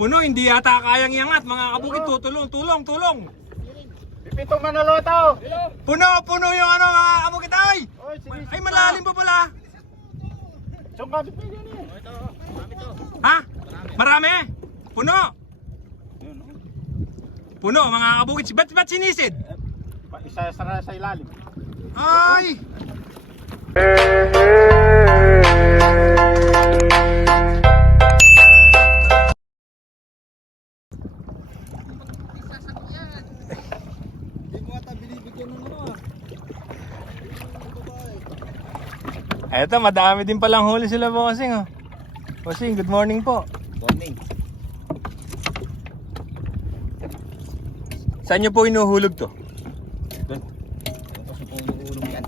Puno, hindi yata kayang iangat. Mga kabukid, tutulong, tulong, tulong. Pipitong manoloto! Puno, puno yung ano, mga kabukid. Ay! Ay, malalim pa pala. Niya. Ha? Marami? Puno. Puno, mga kabukid. Ba't, ba't sinisid? Pa- Isa sa sa ilalim. Ay! Eto, madami din palang huli sila, bossing. Oh. Bossing, good morning po. Morning. Saan nyo po inuhulog to? Doon. Ito sa pulong yan.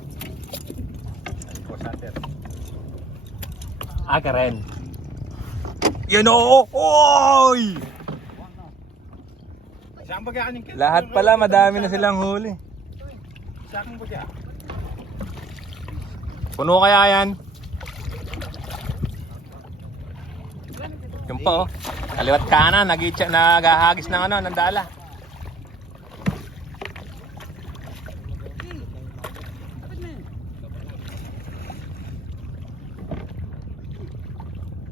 Po sa atin? Ah, Karen. Yan oo! Oy! Lahat pala, madami na silang huli. Sa akin ba kaya? Puno kaya yan? Yung po, oh. Kaliwat kanan, nag naghahagis ng ano, ng dala.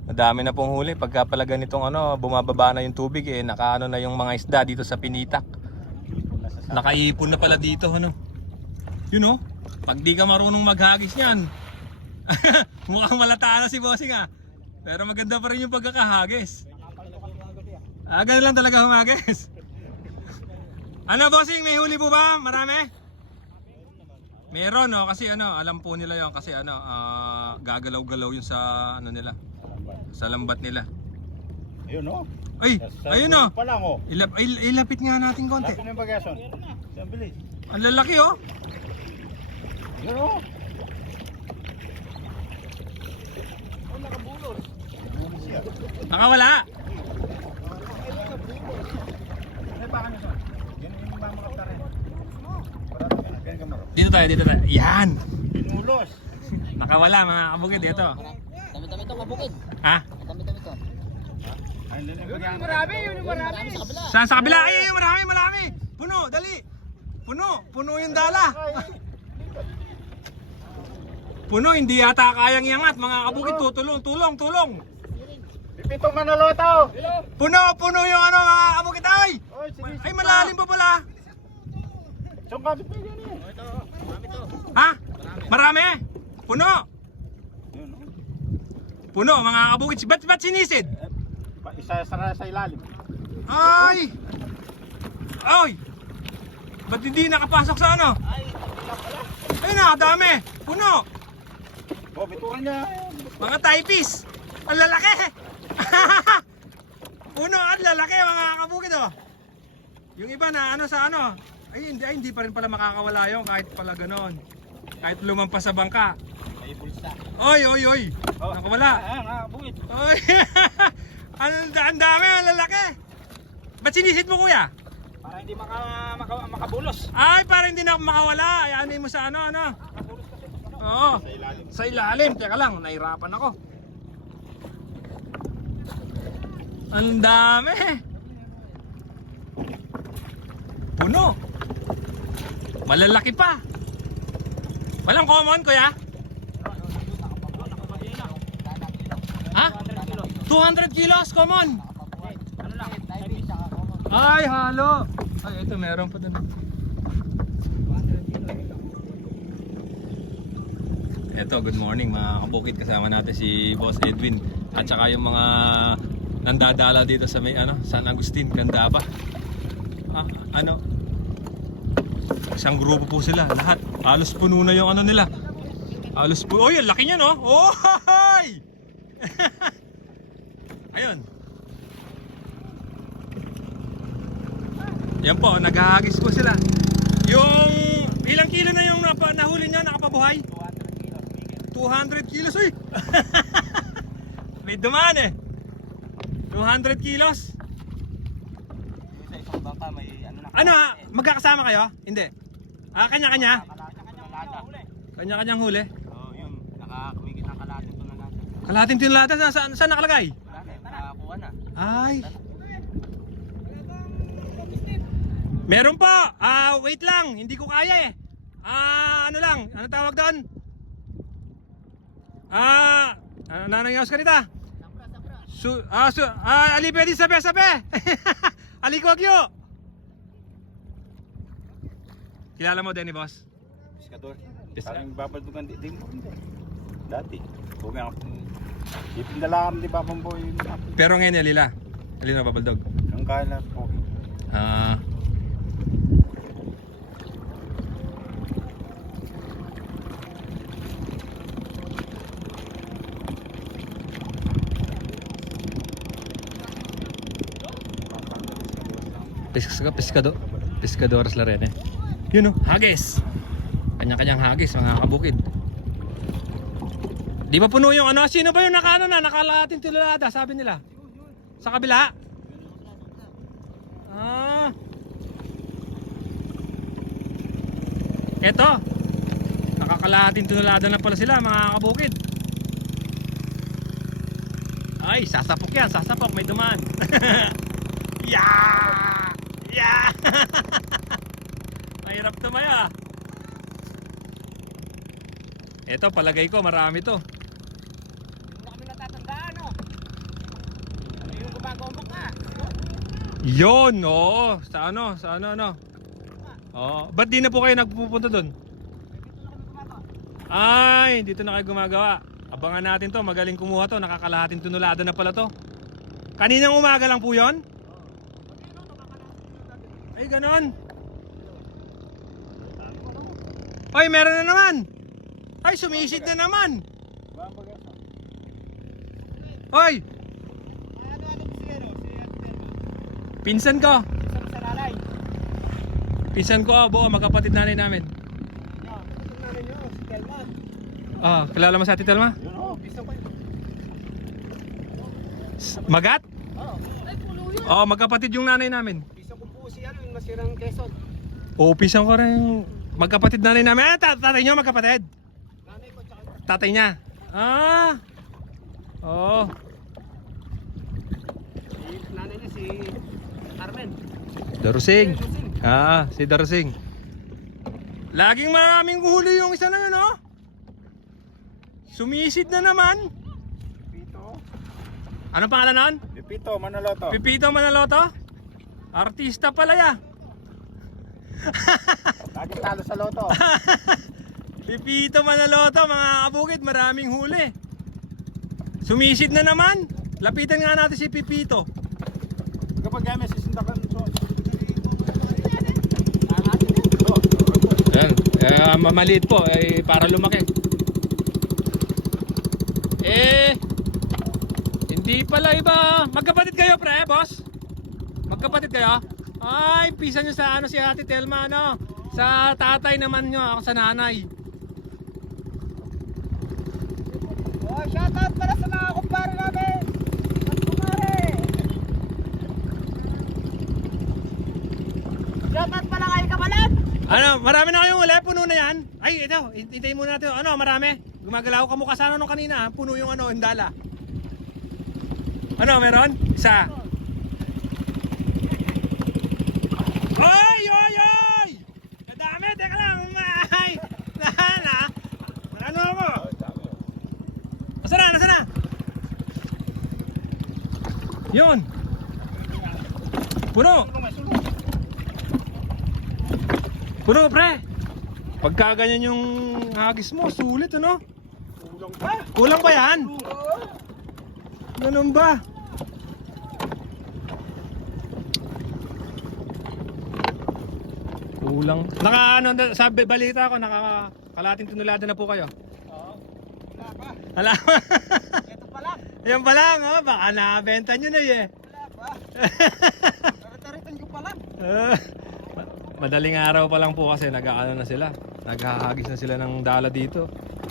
Madami na pong huli. Pagka pala ganitong ano, bumababa na yung tubig eh, nakaano na yung mga isda dito sa pinitak. Nakaipon na pala dito, ano. Yun oh. Pag di ka marunong maghagis yan, mukhang malata na si Bossing ah. Pero maganda pa rin yung pagkakahagis. Ah, ganun lang talaga humagis. ano Bossing, may huli po ba? Marami? Meron no, kasi ano, alam po nila yon kasi ano, ah, gagalaw-galaw yun sa ano nila, sa lambat nila. Ayun oh. Ay, Sa- ayun sa oh. Pa lang oh. Ilap, il- ilapit nga natin konti. Lapin yung bagason. Ang lalaki oh. Ayun oh. Ano siya? Nakawala. Dito tayo, dito tayo. Yan. Pinulos. Nakawala mga kabukid dito. Dami-dami to kabukid. Ha? Dami-dami to. Ayun din yung marami. Yun yung marami. Saan sa kabila? Ay, ay, marami, marami. Puno, dali. Puno, puno yung dala. Puno, hindi yata kayang iangat. Mga kabukid, tutulong, tulong, tulong. Pipitong manoloto! Puno, puno yung ano mga kabukid. Ay! Ay, malalim pa pala. Ha? Marami? Puno. Puno, mga kabukid. Ba't, ba't sinisid? Isa sa sa ilalim. Ay! Ay! Ba't hindi nakapasok sa ano? Ay, na, dami. Puno. Oh, bitukan niya. Mga typist! Ang lalaki! Puno ang lalaki mga kabukid oh. Yung iba na ano sa ano, ay hindi, ay, hindi pa rin pala makakawala yun kahit pala ganon. Kahit lumampas sa bangka. May bulsa. Oy, oy, oy! Oh. Nakawala. Ah, ah. Oy! ano, ang dami, ang lalaki! Ba't sinisid mo kuya? Para hindi maka, maka, makabulos. Ay, para hindi na makawala. Ayanin mo sa ano, ano. Oo. Sa ilalim. Sa ilalim. Teka lang, nahirapan ako. Ang dami. Puno. Malalaki pa. Walang common, kuya? Ha? 200 kilos, common. Ay, halo. Ay, ito meron pa doon. Ito, good morning mga kabukid. Kasama natin si Boss Edwin. At saka yung mga nandadala dito sa may ano, San Agustin, ganda ba? Ah, ano? Isang grupo po sila, lahat. Halos puno na yung ano nila. Halos puno. Oh, yan, laki niya, no? Oh, hay! Ayun. Yan po, naghahagis po sila. Yung ilang kilo na yung nahuli niya nakapabuhay? 200 kilos uy! May dumaan eh! 200 kilos? Sa isang bangka may ano na. Ano? Magkakasama kayo? Hindi. Ah, kanya-kanya? Kanya-kanyang huli? Oo, yun. Nakakumigit ang kalatin to na natin. Kalating tinulata? Sa- Saan, saan nakalagay? Wala na, nakakuha. Ay! Meron po! Ah, wait lang! Hindi ko kaya eh! Ah, ano lang? Ano tawag doon? Ah, ano nanang yaos ka nita? Su, ah, su, ah, ali pwede sabi sabi. ali ko agyo. Kilala mo Denny boss? Piskador. Piska- Parang babaldugan di, di mo. Dati. Huwag nga. Ipindala kami di ba pamboy. Pero ngayon alila. Alila babaldog. Ang kala po. Ah. Piskado, piskado, piskadores la rin eh. Yun o, hagis. Kanya-kanyang hagis, mga kabukid. Di ba puno yung ano? Sino ba yung naka ano na? Nakalating tulada, sabi nila. Sa kabila? Ah. Eto. Nakakalahating tunulada na pala sila mga kabukid. Ay, sasapok yan, sasapok, may dumaan. yeah! Yeah! Mahirap tumaya. Eto, palagay ko, marami to. Hindi na kami natatandaan, no? Ano yung gumagombok na? Yon, oo. Sa ano, sa ano, ano. Oo. Ba't di na po kayo nagpupunta doon? Ay, dito na kayo gumagawa. Abangan natin to, magaling kumuha to, nakakalahating tunulada na pala to. Kaninang umaga lang po yon? Ganon. Ay, meron na naman. Ay, sumisid na naman. Si pinsan ko. Pinsan ko, buo, magkapatid nanay namin. Ah, kilala mo sa Ate Telma? Magat? Oo. Oo, magkapatid yung nanay namin. Si ano, yung masirang Quezon. Oo, pisang ko rin. Magkapatid nanay namin. Ah, ta- tatay nyo magkapatid. Nanay ko, tsaka Tatay niya. Ah. Oo. si nanay niya, si Carmen. Darusing. Ah, si Darusing. Laging maraming huli yung isa na yun, oh. Sumisid na naman. Pito. Ano pangalan nun? Pipito, Manaloto. Pipito Manaloto? Artista pala ya. Lagi talo sa loto. Pipito Manaloto, mga kabukid, maraming huli. Sumisid na naman. Lapitan nga natin si Pipito. Kapag kami sisinda ka so. Yan, eh, mamaliit po, eh, para lumaki. Eh, hindi pala iba. Magkapatid kayo, pre, boss? Magkapatid kayo? Ay, pisa nyo sa ano si Ate Telma, ano? Sa tatay naman nyo, ako sa nanay. Oh, shout out para sa mga kumpare namin. Mga kumpare. Shout out pala kay Kabalan. Ano, marami na kayong wala, puno na yan. Ay, ito, hintayin muna natin. Ano, marami. Gumagalaw ka mukha sana nung kanina, puno yung ano, hindala. Ano, meron? Isa. Oy, oy, oy! Madami, teka lang, umay! Nahan, ha? Ano ako? Nasaan na, nasaan na? Yun. Puno. Puno, pre. Pagka ganyan yung hagis mo, sulit ano? Kulang pa. Kulang ba yan? Ganun ba? Kulang. Naka ano, sabi balita ko, naka kalating tunulada na po kayo. Wala pa. Wala. Pa. Yan pa lang, oh. baka nabenta nyo na eh. Wala pa. Taritaritan ko pa lang. Ah, ma- Madaling araw pa lang po kasi nag-ano na sila. Naghahagis na sila ng dala dito.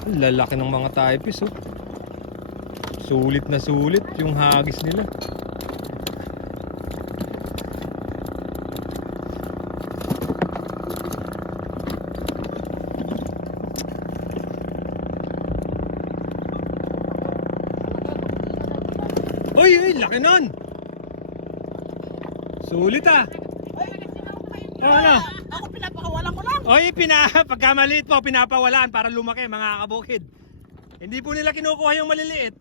Lalaki ng mga typist oh. Sulit na sulit yung hagis nila. Uy, uy, laki nun! Sulit ah! Oh, ano? Ako pinapakawalan ko lang. Oy, pina, pagka maliit po, pinapawalaan para lumaki mga kabukid. Hindi po nila kinukuha yung maliliit.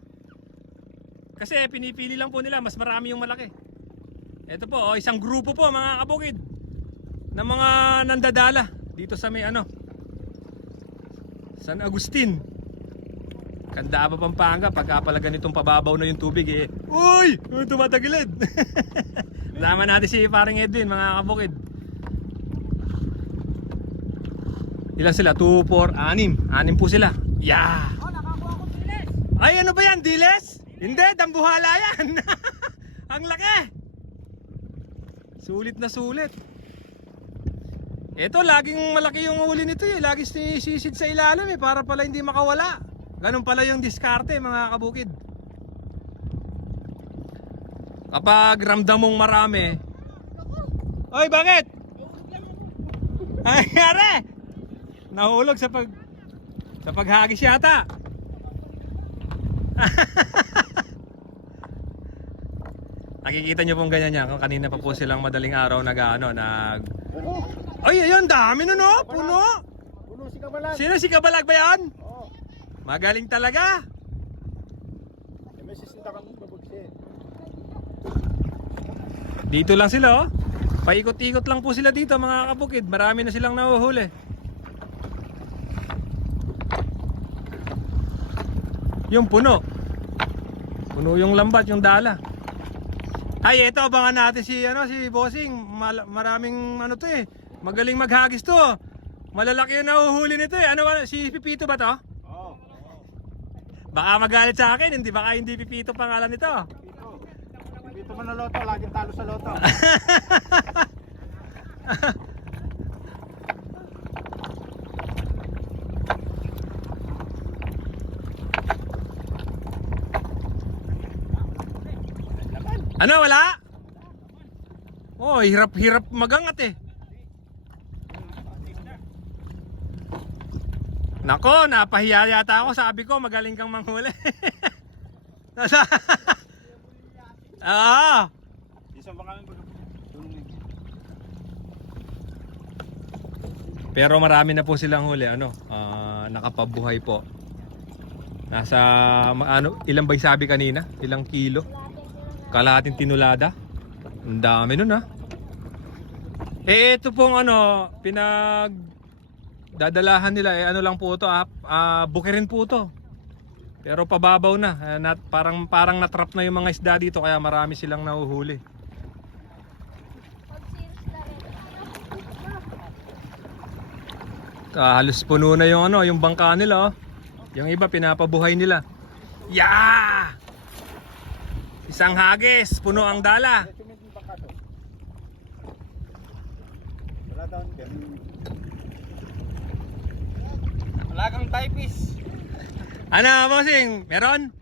Kasi pinipili lang po nila, mas marami yung malaki. Ito po, oh, isang grupo po mga kabukid. Ng mga nandadala dito sa may ano. San Agustin. Kanda pa Pampanga, pagka pala ganitong pababaw na yung tubig eh. Uy! Tumatagilid! Laman natin si paring Edwin mga kabukid. Ilan sila? 2, 4, 6. 6 po sila. Yeah! Oh, nakakuha ko bilis. Ay, ano ba yan? Diles? Hindi, dambuhala yan. Ang laki. Sulit na sulit. Ito, laging malaki yung huli nito eh. Lagi sisid sa ilalim eh, para pala hindi makawala. Ganun pala yung diskarte mga kabukid. Kapag ramdam mong marami. Oy, bakit? Ay, are! Nahulog sa pag sa paghagis yata. Nakikita nyo pong ganyan yan. Kanina pa po silang madaling araw nag ano, nag... Ay, ayun, dami nun oh, puno. Puno si Kabalan. Sino si Kabalag ba yan? Magaling talaga. May sisinta kang Dito lang sila oh. Paikot-ikot lang po sila dito mga kabukid. Marami na silang nahuhuli. Yung puno. Puno yung lambat, yung dala. Ay, eto abangan natin si ano si Bossing. Mal- maraming ano to eh. Magaling maghagis to. Malalaki yung nahuhuli nito eh. Ano ba- si Pipito ba to? Oo. Baka magalit sa akin, hindi baka hindi Pipito pangalan nito. Dito man loto, laging talo sa loto. Ano, wala? Oh, hirap-hirap magangat eh. Nako, napahiya yata ako. Sabi ko, magaling kang manghuli. Nasa... Ah, Isang ba kami pero marami na po silang huli, ano, ah, nakapabuhay po. Nasa, ma- ano, ilang ba yung sabi kanina? Ilang kilo? Kalahating tinulada? Ang dami nun, ha? Eh, ito pong ano, pinag dadalahan nila, eh, ano lang po ito, ah, ah, bukirin po ito. Pero pababaw na, eh, nat, parang, parang natrap na yung mga isda dito, kaya marami silang nahuhuli. Ah, halos puno na yung ano, yung bangka nila oh. Yung iba pinapabuhay nila. Yeah! Isang hagis, puno ang dala. Wala daw. Wala kang typist. Ano, bossing? Meron?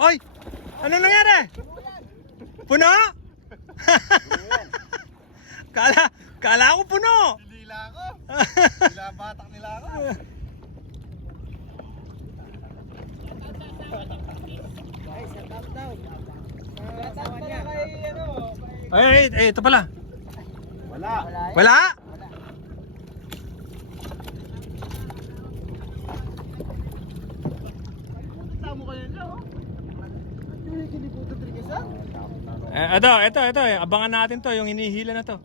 Oy! Ano nangyari? Puno? kala, kala ko puno. Nila ako. Nila batak nila ako. Ay, sa top down. Ay, ay, ito pala. Wala. Wala? Tamo ko yun, oh. Eh, ito, ito, ito. eh. Abangan natin to, yung hinihila na to.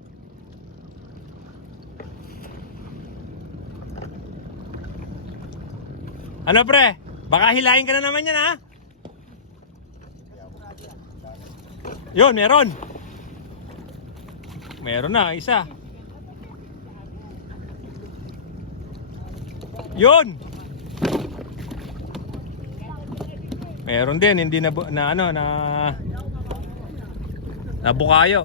Ano pre? Baka hilahin ka na naman yan ha? Yun, meron. Meron na, isa. Yun. Meron din, hindi na, na ano, na Nabukayo.